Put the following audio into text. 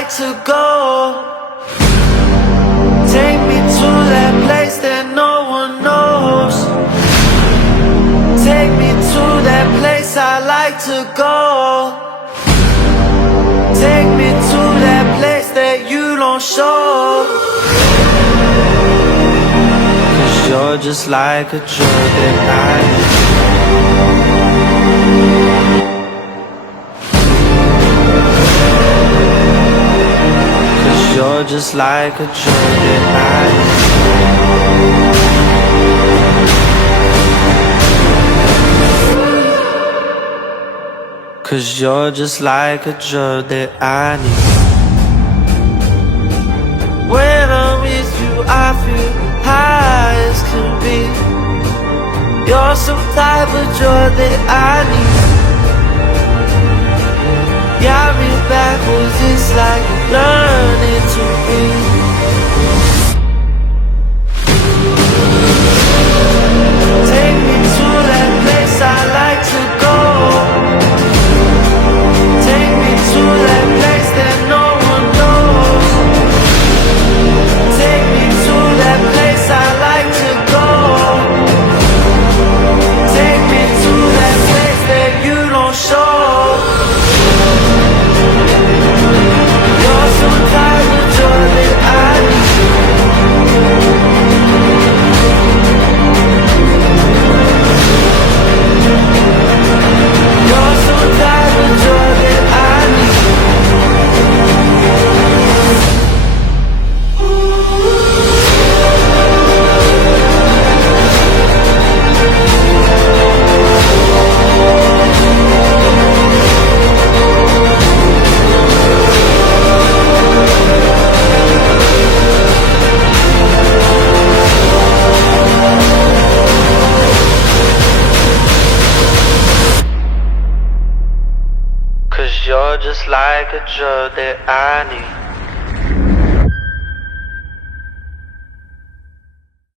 like to go. Take me to that place that no one knows. Take me to that place I like to go. Take me to that place that you don't show. 'Cause you're just like a drug that I need. 'Cause you're just like a drug that I need. 'Cause you're just like a drug that I need. When I'm with you, I feel high as can be. You're some type of drug that I need. Got me backwards, it's like learning to breathe. Take me to that place I like to go. Take me to that place that no one knows. Take me to that place I like to go. Take me to that place that you don't show. You're some type of joy that I need. You're some type of joy that I need. 'Cause you're just like a drug that I need.